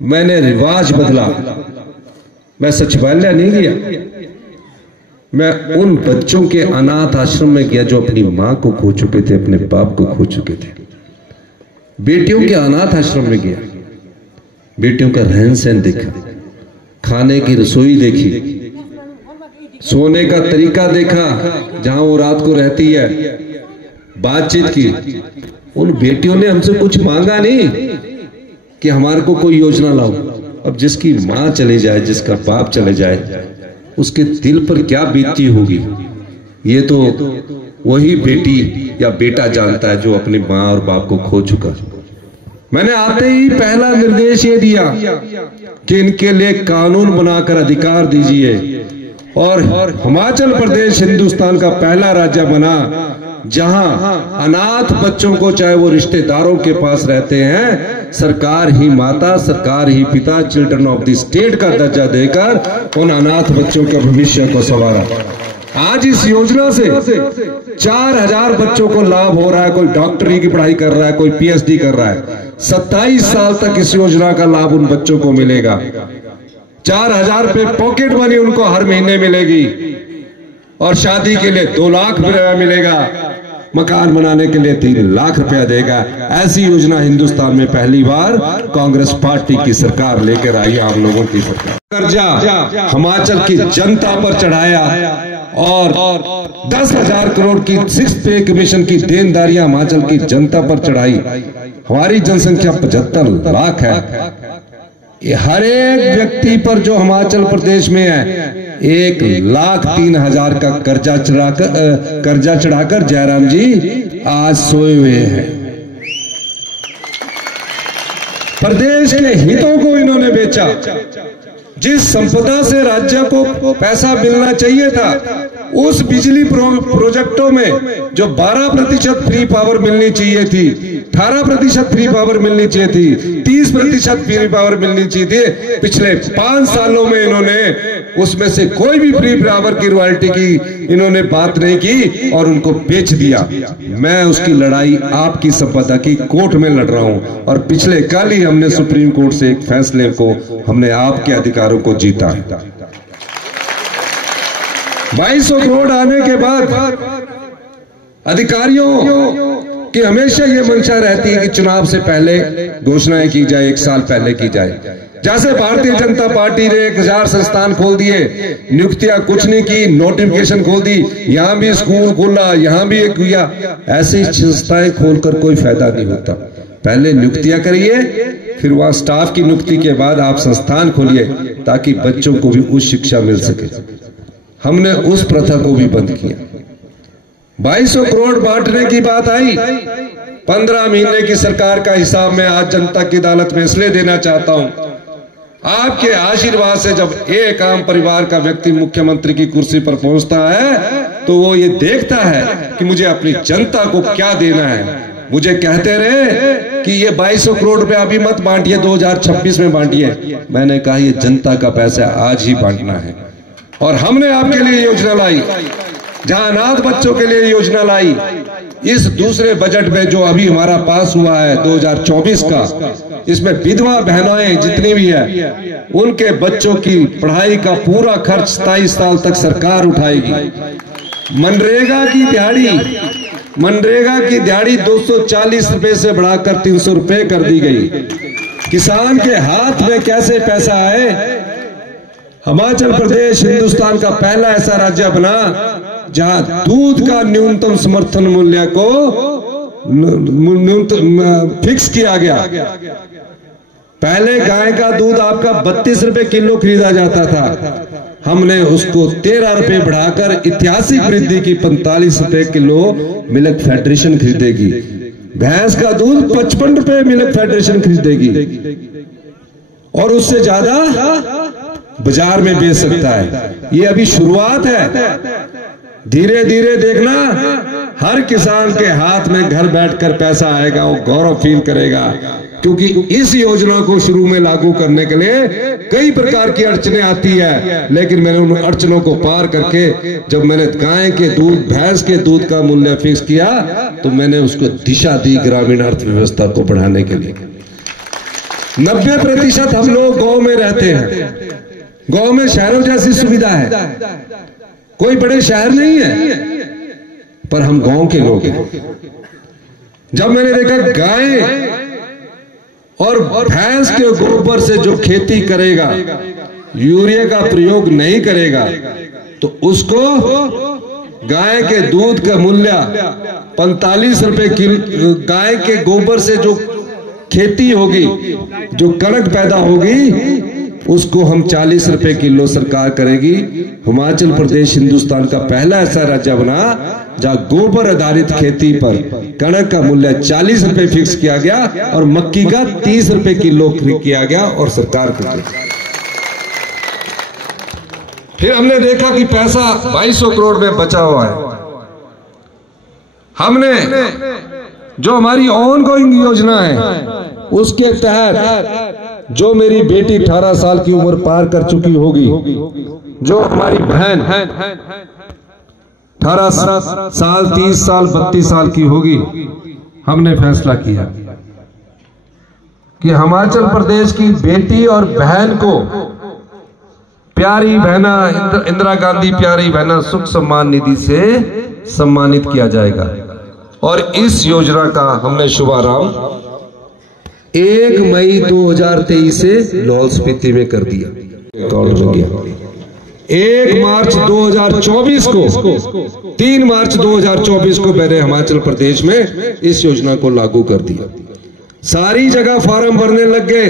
मैंने रिवाज बदला। मैं सचिवालय नहीं गया, मैं उन बच्चों के अनाथ आश्रम में गया जो अपनी मां को खो चुके थे, अपने बाप को खो चुके थे। बेटियों के अनाथ आश्रम में गया, बेटियों का रहन सहन देखा, खाने की रसोई देखी, सोने का तरीका देखा, जहां वो रात को रहती है, बातचीत की। उन बेटियों ने हमसे कुछ मांगा नहीं कि हमारे को कोई योजना लाओ। अब जिसकी मां चले जाए, जिसका बाप चले जाए, उसके दिल पर क्या बीतती होगी ये तो वही बेटी या बेटा जानता है जो अपनी मां और बाप को खो चुका। मैंने आते ही पहला निर्देश ये दिया कि इनके लिए कानून बनाकर अधिकार दीजिए। और हिमाचल प्रदेश हिंदुस्तान का पहला राज्य बना जहां अनाथ बच्चों को, चाहे वो रिश्तेदारों के पास रहते हैं, सरकार ही माता, सरकार ही पिता, चिल्ड्रन ऑफ द स्टेट का दर्जा देकर उन अनाथ बच्चों के भविष्य को संवारा। आज इस योजना से 4000 बच्चों को लाभ हो रहा है। कोई डॉक्टरी की पढ़ाई कर रहा है, कोई पीएचडी कर रहा है। 27 साल तक इस योजना का लाभ उन बच्चों को मिलेगा। 4000 रुपए पॉकेट मनी उनको हर महीने मिलेगी और शादी के लिए 2 लाख रुपया मिलेगा। मकान बनाने के लिए 3 लाख रुपया देगा। ऐसी योजना हिंदुस्तान में पहली बार कांग्रेस पार्टी की सरकार लेकर आई, आम लोगों की सरकार। कर्जा हिमाचल की जनता पर चढ़ाया और 10,000 करोड़ की 6th पे कमीशन की देनदारियां हिमाचल की जनता पर चढ़ाई। हमारी जनसंख्या 75 लाख है। हर एक व्यक्ति पर जो हिमाचल प्रदेश में है 1,03,000 का कर्जा चढ़ाकर जयराम जी आज सोए हुए हैं। प्रदेश के हितों को इन्होंने बेचा। जिस संपदा से राज्य को पैसा मिलना चाहिए था, उस बिजली प्रोजेक्टों में जो 12% फ्री पावर मिलनी चाहिए थी, 18% फ्री पावर मिलनी चाहिए थी, 30% फ्री पावर मिलनी चाहिए थी, पिछले 5 सालों में इन्होंने उसमें से कोई भी फ्री पावर की रॉयल्टी की इन्होंने बात नहीं की और उनको बेच दिया। मैं उसकी लड़ाई आपकी संपदा की कोर्ट में लड़ रहा हूं और पिछले कल ही हमने सुप्रीम कोर्ट से एक फैसले को हमने आपके अधिकारों को जीता। 2200 करोड़ आने के बाद अधिकारियों की हमेशा ये मंशा रहती है कि चुनाव से पहले घोषणाएं की जाए, 1 साल पहले की जाए। जैसे भारतीय जनता पार्टी ने 1000 संस्थान खोल दिए, नियुक्तियां कुछ नहीं की, नोटिफिकेशन खोल दी, यहां भी स्कूल खोला, यहां भी एक किया। ऐसी संस्थाएं खोलकर कोई फायदा नहीं होता। पहले नियुक्तियां करिए, फिर वहां स्टाफ की नियुक्ति के बाद आप संस्थान खोलिए ताकि बच्चों को भी उच्च शिक्षा मिल सके। हमने उस प्रथा को भी बंद किया। 2200 करोड़ बांटने की बात आई, 15 महीने की सरकार का हिसाब मैं आज जनता की अदालत में इसलिए देना चाहता हूं। आपके आशीर्वाद से जब एक आम परिवार का व्यक्ति मुख्यमंत्री की कुर्सी पर पहुंचता है तो वो ये देखता है कि मुझे अपनी जनता को क्या देना है। मुझे कहते रहे कि ये 2200 करोड़ रुपया अभी मत बांटिए, 2026 में बांटिए। मैंने कहा ये जनता का पैसा आज ही बांटना है और हमने आपके लिए योजना लाई। जहां अनाथ बच्चों के लिए योजना लाई, इस दूसरे बजट में जो अभी हमारा पास हुआ है 2024 का, इसमें विधवा बहनों जितनी भी है उनके बच्चों की पढ़ाई का पूरा खर्च 27 साल तक सरकार उठाएगी। मनरेगा की दिहाड़ी 240 रुपए से बढ़ाकर 300 रुपए कर दी गई। किसान के हाथ में कैसे पैसा आए? हिमाचल प्रदेश हिंदुस्तान का पहला ऐसा राज्य बना जहां दूध का न्यूनतम समर्थन मूल्य को फिक्स किया गया। पहले गाय का दूध आपका 32 रुपए किलो खरीदा जाता था, हमने उसको 13 रुपए बढ़ाकर ऐतिहासिक वृद्धि की 45 रुपए किलो मिल्क फेडरेशन खरीदेगी। भैंस का दूध 55 रुपए मिल्क फेडरेशन खरीदेगी और उससे ज्यादा बाजार में बेच सकता है। ये अभी शुरुआत है, धीरे धीरे देखना हर किसान के हाथ में घर बैठकर पैसा आएगा, वो गौरव फील करेगा। क्योंकि इस योजना को शुरू में लागू करने के लिए कई प्रकार की अड़चनें आती है, लेकिन मैंने उन अड़चनों को पार करके जब मैंने गाय के दूध, भैंस के दूध का मूल्य फिक्स किया तो मैंने उसको दिशा दी ग्रामीण अर्थव्यवस्था को बढ़ाने के लिए। 90% हम लोग गांव में रहते हैं, गांव में शहरों जैसी सुविधा है, कोई बड़े शहर नहीं है, पर हम गांव के लोग हैं। जब मैंने देखा गाय और भैंस के गोबर से जो खेती करेगा, यूरिया का प्रयोग नहीं करेगा, तो उसको गाय के दूध का मूल्य 45 रुपए किलो, गाय के गोबर से जो खेती होगी, जो कणक पैदा होगी, उसको हम 40 रुपए किलो सरकार करेगी। हिमाचल प्रदेश हिंदुस्तान का पहला ऐसा राज्य बना जहां गोबर आधारित खेती पर कणक का मूल्य 40 रुपए फिक्स किया गया और मक्की का 30 रुपए किलो किया गया और सरकार को। फिर हमने देखा कि पैसा 2200 करोड़ में बचा हुआ है। हमने जो हमारी ऑन गोइंग योजना है उसके तहत जो मेरी बेटी 18 साल की उम्र पार कर चुकी होगी, जो हमारी बहन 18 साल, 30 साल, 32 साल की होगी, हमने फैसला किया कि हिमाचल प्रदेश की बेटी और बहन को प्यारी बहना इंदिरा गांधी प्यारी बहना सुख सम्मान निधि से सम्मानित किया जाएगा। और इस योजना का हमने शुभारंभ 1 मई 2023 से लाहौल स्पीति में कर दिया। रिकॉर्ड हो गया 1 मार्च 2024 को 3 मार्च 2024 को मैंने हिमाचल प्रदेश में इस योजना को लागू कर दिया। सारी जगह फॉर्म भरने लग गए।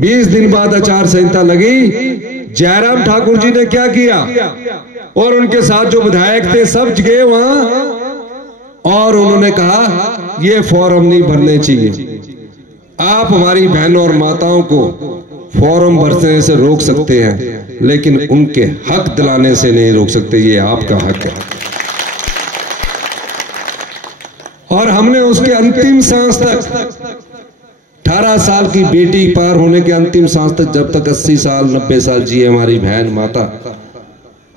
20 दिन बाद आचार संहिता लगी। जयराम ठाकुर जी ने क्या किया और उनके साथ जो विधायक थे सब गए वहां और उन्होंने कहा ये फॉर्म नहीं भरने चाहिए। आप हमारी बहनों और माताओं को फॉर्म भरने से रोक सकते हैं लेकिन उनके हक दिलाने से नहीं रोक सकते। ये आपका हक है। और हमने उसके अंतिम सांस तक 18 साल की बेटी पार होने के अंतिम सांस तक, जब तक 80 साल 90 साल जिए हमारी बहन माता,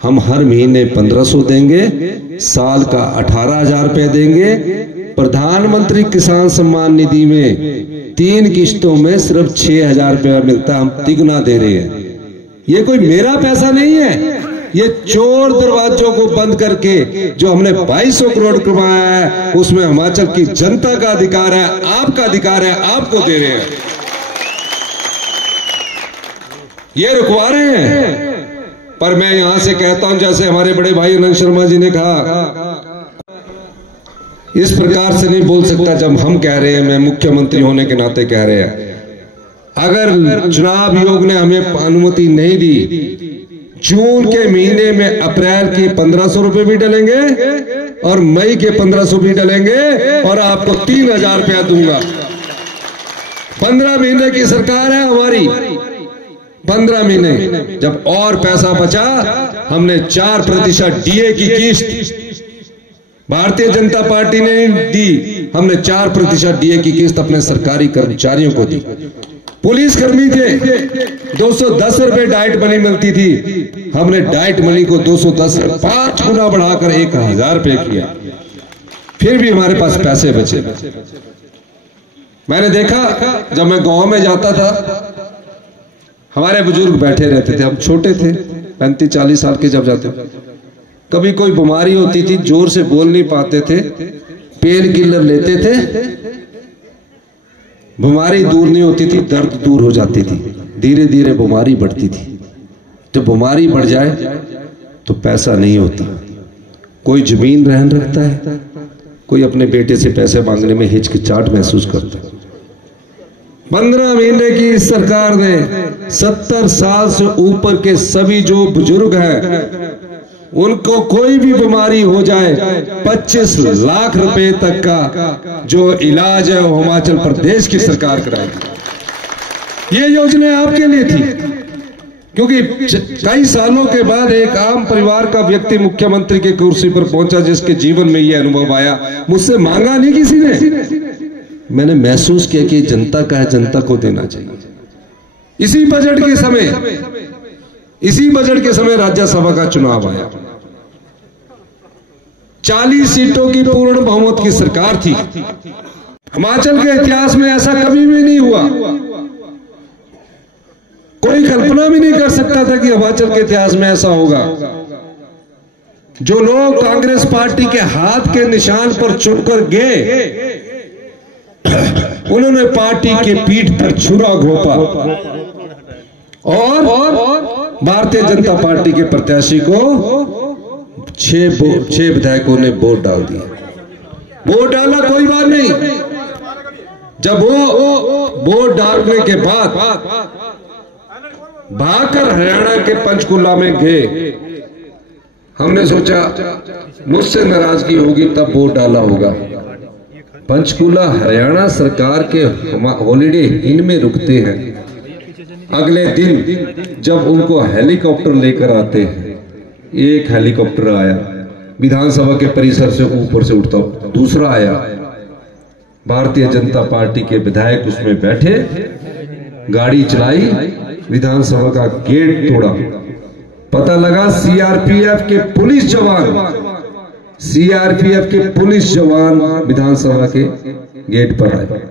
हम हर महीने 1500 देंगे, साल का 18,000 रुपए देंगे। प्रधानमंत्री किसान सम्मान निधि में 3 किश्तों में सिर्फ 6,000 रुपया मिलता, हम तिगुना दे रहे हैं। ये कोई मेरा पैसा नहीं है, ये चोर दरवाजों को बंद करके जो हमने 2200 करोड़ कमाया है उसमें हिमाचल की जनता का अधिकार है, आपका अधिकार है, आपको दे रहे हैं। ये रुकवा रहे हैं। पर मैं यहां से कहता हूं, जैसे हमारे बड़े भाई अनंत शर्मा जी ने कहा, इस प्रकार से नहीं बोल सकता। जब हम कह रहे हैं, मैं मुख्यमंत्री होने के नाते कह रहे हैं, अगर चुनाव आयोग ने हमें अनुमति नहीं दी, जून के महीने में अप्रैल के 1500 रुपए भी डलेंगे और मई के 1500 भी डलेंगे और आपको 3,000 रुपया दूंगा। 15 महीने की सरकार है हमारी। 15 महीने जब और पैसा बचा, हमने 4% डीए की किस्त भारतीय जनता पार्टी ने दी। हमने 4% डीए की किस्त अपने सरकारी कर्मचारियों को दी। पुलिस कर्मी थे, 210 रुपए डाइट मनी मिलती थी, हमने डाइट मनी को 210 5 गुना बढ़ाकर 1,000 रुपए किया। फिर भी हमारे पास पैसे बचे। मैंने देखा जब मैं गांव में जाता था, हमारे बुजुर्ग बैठे रहते थे, हम छोटे थे, 35-40 साल के जब जाते, कभी कोई बीमारी होती थी, जोर से बोल नहीं पाते थे, पेन किलर लेते थे, बीमारी दूर नहीं होती थी, दर्द दूर हो जाती थी। धीरे धीरे बीमारी बढ़ती थी। जब बीमारी बढ़ जाए तो पैसा नहीं होता। कोई जमीन रहन रखता है, कोई अपने बेटे से पैसे मांगने में हिचकिचाहट महसूस करता है। 15 महीने की इस सरकार ने 70 साल से ऊपर के सभी जो बुजुर्ग हैं, उनको कोई भी बीमारी हो जाए 25 लाख रुपए तक का जो इलाज है वो हिमाचल प्रदेश की सरकार कराएगी। ये योजना आपके लिए थी, क्योंकि कई सालों के बाद एक आम परिवार का व्यक्ति मुख्यमंत्री के कुर्सी पर पहुंचा, जिसके जीवन में यह अनुभव आया। मुझसे मांगा नहीं किसी ने, मैंने महसूस किया कि जनता का है, जनता को देना चाहिए। इसी बजट के समय राज्यसभा का चुनाव आया। 40 सीटों की पूर्ण बहुमत की सरकार थी। हिमाचल के इतिहास में ऐसा कभी भी नहीं हुआ। कोई कल्पना भी नहीं कर सकता था कि हिमाचल के इतिहास में ऐसा होगा। जो लोग कांग्रेस पार्टी के हाथ के निशान पर चुनकर गए, उन्होंने पार्टी के पीठ पर छुरा घोंपा और भारतीय जनता पार्टी के प्रत्याशी को 6 विधायकों ने वोट डाल दिया। वोट डाला कोई बात नहीं। जब वो वोट डालने के बाद भागकर हरियाणा के पंचकुला में गए, हमने सोचा मुझसे नाराजगी होगी तब वोट डाला होगा। पंचकुला हरियाणा सरकार के हॉलीडे इन में रुकते हैं। अगले दिन जब उनको हेलीकॉप्टर लेकर आते हैं, एक हेलीकॉप्टर आया विधानसभा के परिसर से ऊपर से उठता, दूसरा आया, भारतीय जनता पार्टी के विधायक उसमें बैठे, गाड़ी चलाई, विधानसभा का गेट तोड़ा। पता लगा सीआरपीएफ के पुलिस जवान विधानसभा के गेट पर आए।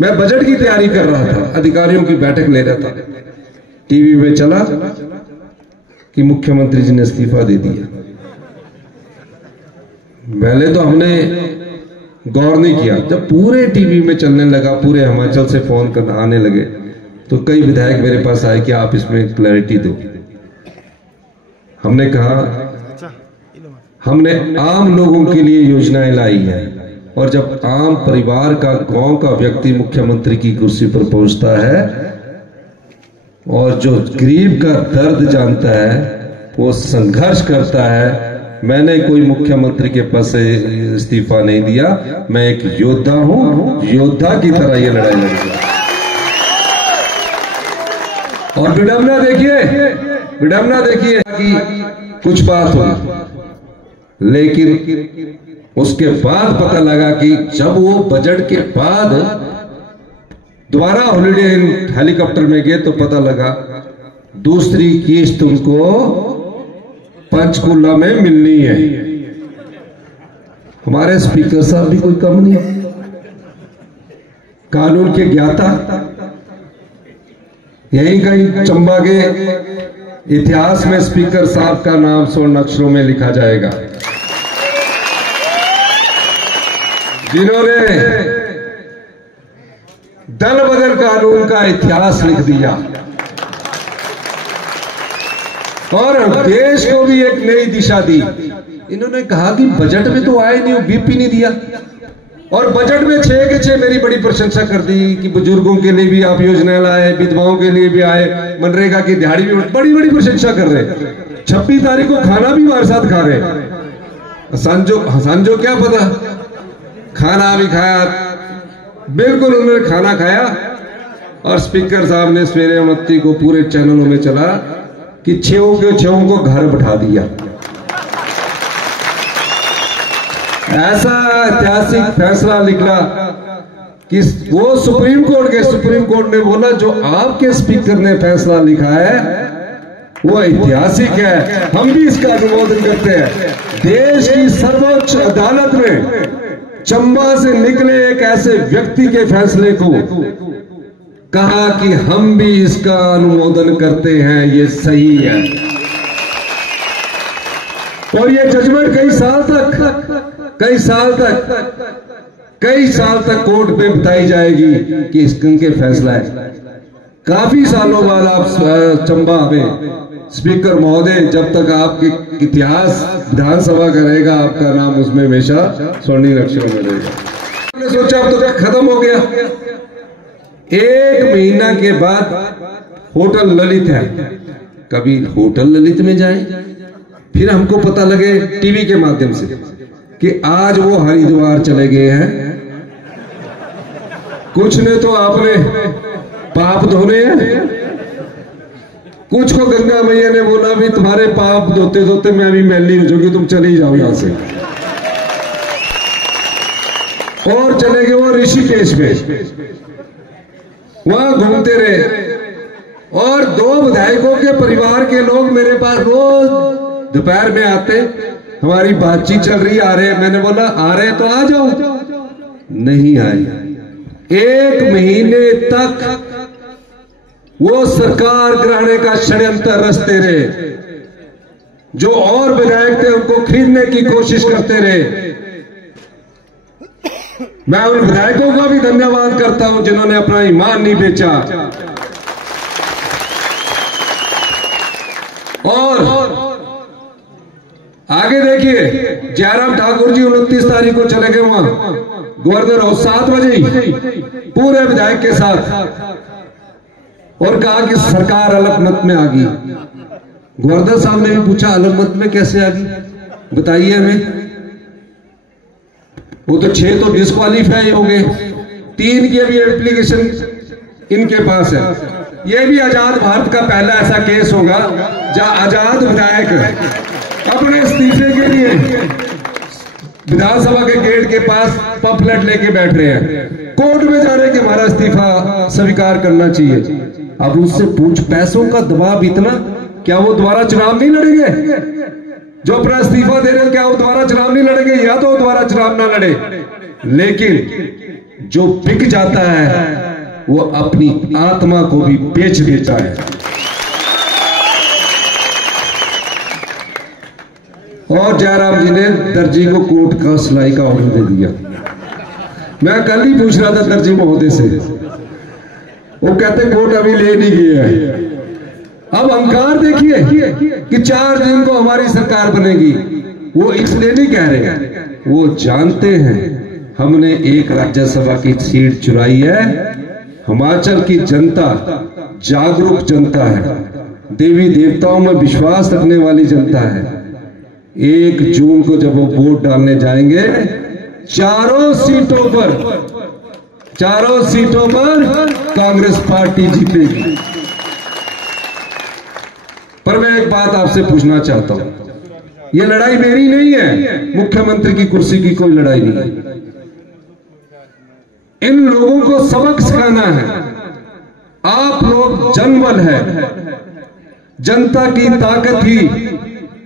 मैं बजट की तैयारी कर रहा था, अधिकारियों की बैठक ले रहा था, टीवी में चला कि मुख्यमंत्री जी ने इस्तीफा दे दिया। पहले तो हमने गौर नहीं किया, जब पूरे टीवी में चलने लगा, पूरे हिमाचल से फोन करना आने लगे, तो कई विधायक मेरे पास आए कि आप इसमें क्लैरिटी दो। हमने कहा हमने आम लोगों के लिए योजनाएं लाई है, और जब आम परिवार का, गांव का व्यक्ति मुख्यमंत्री की कुर्सी पर पहुंचता है और जो गरीब का दर्द जानता है, वो संघर्ष करता है। मैंने कोई मुख्यमंत्री के पद से इस्तीफा नहीं दिया, मैं एक योद्धा हूं, योद्धा की तरह ये लड़ाई लड़ूंगा। और विडंबना देखिए कि कुछ बात हुई, लेकिन उसके बाद पता लगा कि जब वो बजट के बाद दोबारा हॉलीडे हेलीकॉप्टर में गए तो पता लगा दूसरी किस्त उनको पंचकूला में मिलनी है। हमारे स्पीकर साहब भी कोई कम नहीं, कानून के ज्ञाता। यही कहीं चंबा के इतिहास में स्पीकर साहब का नाम स्वर्ण अक्षरों में लिखा जाएगा, जिन्होंने दल बदल कानून का इतिहास लिख दिया और देश को भी एक नई दिशा दी। इन्होंने कहा कि बजट में तो आए नहीं, बीपी नहीं दिया, और बजट में 6 के 6 मेरी बड़ी प्रशंसा कर दी कि बुजुर्गों के लिए भी आप योजनाएं लाए, विधवाओं के लिए भी आए, मनरेगा की दिहाड़ी भी, बड़ी बड़ी प्रशंसा कर रहे। 26 तारीख को खाना भी हमारे साथ खा रहे। सांजो क्या पता, खाना भी खाया, बिल्कुल उन्होंने खाना खाया। और स्पीकर साहब ने सवेरे उन्नति को पूरे चैनलों में चला कि 6 के 6 को घर बैठा दिया। ऐसा ऐतिहासिक फैसला निकला कि वो सुप्रीम कोर्ट ने बोला जो आपके स्पीकर ने फैसला लिखा है वो ऐतिहासिक है, हम भी इसका अनुमोदन करते हैं। देश की सर्वोच्च अदालत में चंबा से निकले एक ऐसे व्यक्ति के फैसले को कहा कि हम भी इसका अनुमोदन करते हैं, ये सही है। और ये जजमेंट कई साल तक कोर्ट में बताई जाएगी कि इसके फैसला है। काफी सालों बाद आप चंबा में स्पीकर महोदय, जब तक आपके इतिहास विधानसभा का रहेगा, आपका नाम उसमें हमेशा स्वर्णिम अक्षरों में रहेगा। हमने सोचा अब तो खत्म हो गया। 1 महीना के बाद होटल ललित है, कभी होटल ललित में जाए, फिर हमको पता लगे टीवी के माध्यम से कि आज वो हरिद्वार चले गए हैं। कुछ ने तो आपने पाप धोने हैं, कुछ को गंगा मैया ने बोला भी तुम्हारे पाप धोते धोते मैं भी मैली हो जाऊंगी, तुम चले ही जाओ यहां से। और चले गए वो ऋषिकेश में, वहां घूमते रहे। और 2 विधायकों के परिवार के लोग मेरे पास रोज दोपहर में आते, हमारी बातचीत चल रही, आ रहे। मैंने बोला आ रहे तो आ जाओ, नहीं आए। 1 महीने तक वो सरकार गिराने का षड्यंत्र रचते रहे। जो और विधायक थे उनको खरीदने की कोशिश करते रहे। मैं उन विधायकों का भी धन्यवाद करता हूं जिन्होंने अपना ईमान नहीं बेचा। और आगे देखिए, जयराम ठाकुर जी 29 तारीख को चले गए वहां गवर्नर हाउस 7 बजे पूरे विधायक के साथ, और कहा कि सरकार अलग मत में आ गई। गवर्नर साहब ने भी पूछा अलग मत में कैसे आ गई, बताइए हमें। वो तो 6 तो डिस्क्वालीफाई हो गए, 3 की अभी एप्लीकेशन इनके पास है। ये भी आजाद भारत का पहला ऐसा केस होगा जहां आजाद विधायक अपने इस्तीफे के लिए विधानसभा के गेट के पास पम्फलेट लेके बैठ रहे हैं, कोर्ट में जा रहे हैं कि हमारा इस्तीफा स्वीकार करना चाहिए। अब उससे पूछ, पैसों का दबाव इतना, क्या वो दोबारा चुनाव नहीं लड़ेंगे? जो अपना इस्तीफा दे रहे हैं क्या वो दोबारा चुनाव नहीं लड़ेंगे? या तो दोबारा चुनाव ना लड़े, लेकिन जो बिक जाता है वो अपनी आत्मा को भी बेच देता है। और जयराम जी ने दर्जी को कोट का सिलाई का ऑर्डर दे दिया। मैं कल ही पूछ रहा था दर्जी महोदय से, वो कहते कोट अभी ले नहीं गया है। अब अहंकार देखिए कि 4 जून को हमारी सरकार बनेगी, वो इसलिए नहीं कह रहे, वो जानते हैं हमने एक राज्यसभा की सीट चुराई है। हिमाचल की जनता जागरूक जनता है, देवी देवताओं में विश्वास रखने वाली जनता है। 1 जून को जब वो वोट डालने जाएंगे, चारों सीटों पर कांग्रेस पार्टी जीतेगी। पर मैं एक बात आपसे पूछना चाहता हूं, यह लड़ाई मेरी नहीं है, मुख्यमंत्री की कुर्सी की कोई लड़ाई नहीं है। इन लोगों को सबक सिखाना है। आप लोग जनबल है, जनता की ताकत ही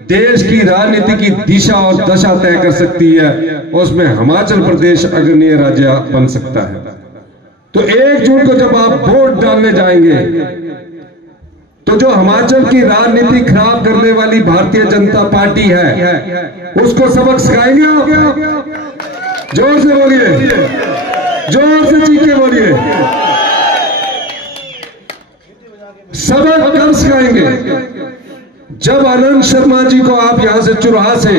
देश की राजनीति की दिशा और दशा तय कर सकती है, उसमें हिमाचल प्रदेश अग्रणी राज्य बन सकता है। तो 1 जून को जब आप वोट डालने जाएंगे, तो जो हिमाचल की राजनीति खराब करने वाली भारतीय जनता पार्टी है, उसको सबक सिखाएंगे आप? जोर से बोलिए, जोर से चीख के बोलिए। सबक कब सिखाएंगे? जब आनंद शर्मा जी को आप यहां से चुराहा से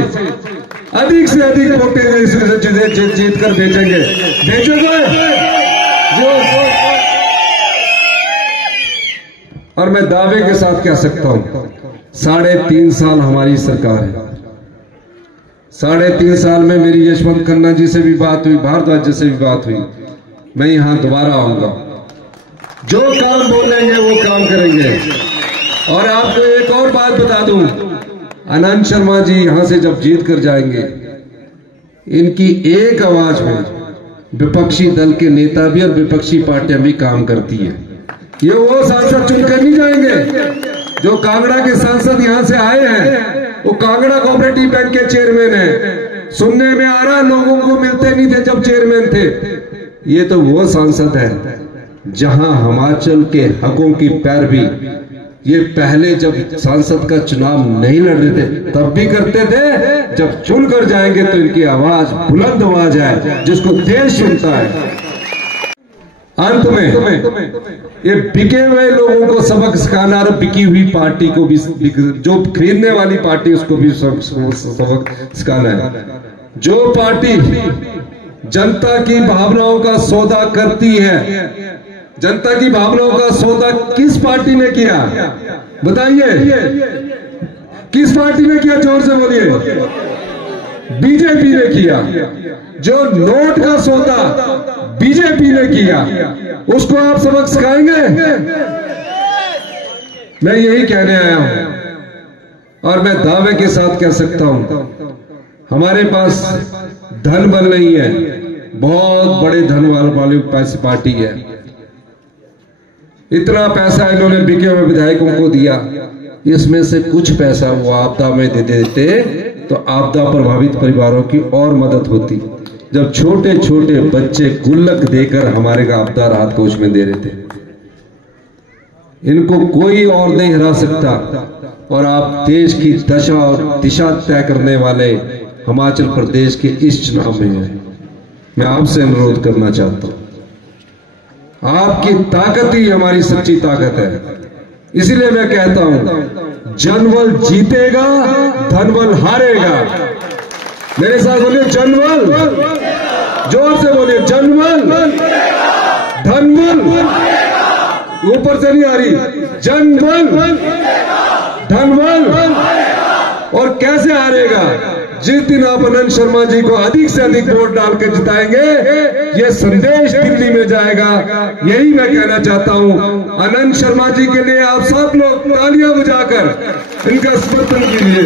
अधिक वोटें जीत कर भेजेंगे। और मैं दावे के साथ कह सकता हूं, 3.5 साल हमारी सरकार है। 3.5 साल में मेरी यशवंत खन्ना जी से भी बात हुई, भारद्वाज जी से भी बात हुई। मैं यहां दोबारा आऊंगा, जो काम बोलेंगे वो काम करेंगे। और आपको एक और बात बता दूं, आनंद शर्मा जी यहां से जब जीत कर जाएंगे, इनकी एक आवाज में विपक्षी दल के नेता भी और विपक्षी पार्टियां भी काम करती है। ये वो सांसद चुनकर नहीं जाएंगे जो कांगड़ा के सांसद यहां से आए हैं। वो कांगड़ा कोऑपरेटिव बैंक के चेयरमैन है, सुनने में आ रहा लोगों को मिलते नहीं थे जब चेयरमैन थे। ये तो वो सांसद है जहां हिमाचल के हकों की पैरवी ये पहले जब सांसद का चुनाव नहीं लड़ रहे थे तब भी करते थे, जब चुनकर जाएंगे तो इनकी आवाज बुलंद आवाज है जिसको देश सुनता है। अंत में ये बिके हुए लोगों को सबक सिखाना और बिकी हुई पार्टी को भी, जो खरीदने वाली पार्टी उसको भी सबक सिखाना है। जो पार्टी जनता की भावनाओं का सौदा करती है, जनता की भावनाओं का सौदा किस पार्टी ने किया बताइए? किस पार्टी ने किया? जोर से बोलिए। बीजेपी ने किया। जो नोट का सौदा बीजेपी ने किया, उसको आप सबक सिखाएंगे? मैं यही कहने आया हूं और मैं दावे के साथ कह सकता हूं, हमारे पास धन बल नहीं है, बहुत बड़े धन वाली पार्टी है। इतना पैसा इन्होंने बिके हुए विधायकों को दिया, इसमें से कुछ पैसा वो आपदा में दे देते तो आपदा प्रभावित परिवारों की और मदद होती। जब छोटे छोटे बच्चे गुल्लक देकर हमारे आपदा राहत कोष में दे रहे थे, इनको कोई और नहीं हरा सकता। और आप देश की दशा और दिशा तय करने वाले हिमाचल प्रदेश के इस चुनाव में हैं। मैं आपसे अनुरोध करना चाहता हूं, आपकी ताकत ही हमारी सच्ची ताकत है। इसलिए मैं कहता हूं, जनबल जीतेगा, धनबल हारेगा। मेरे साथ बोलिए जनबल, जोर से बोलिए जनबल, धनबल, ऊपर से नहीं आ रही, जनबल, धनबल। और कैसे हारेगा? जिस दिन आप आनंद शर्मा जी को अधिक से अधिक वोट डाल के जिताएंगे, ये संदेश दिल्ली में जाएगा। यही मैं कहना चाहता हूं। आनंद शर्मा जी के लिए आप सब लोग तालियां बजाकर इनका समर्थन कीजिए।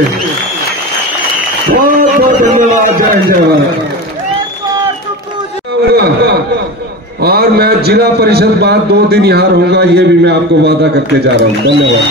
बहुत बहुत धन्यवाद। जय जवान। और मैं जिला परिषद बाद 2 दिन यहां रहूंगा, ये भी मैं आपको वादा करके जा रहा हूं। धन्यवाद।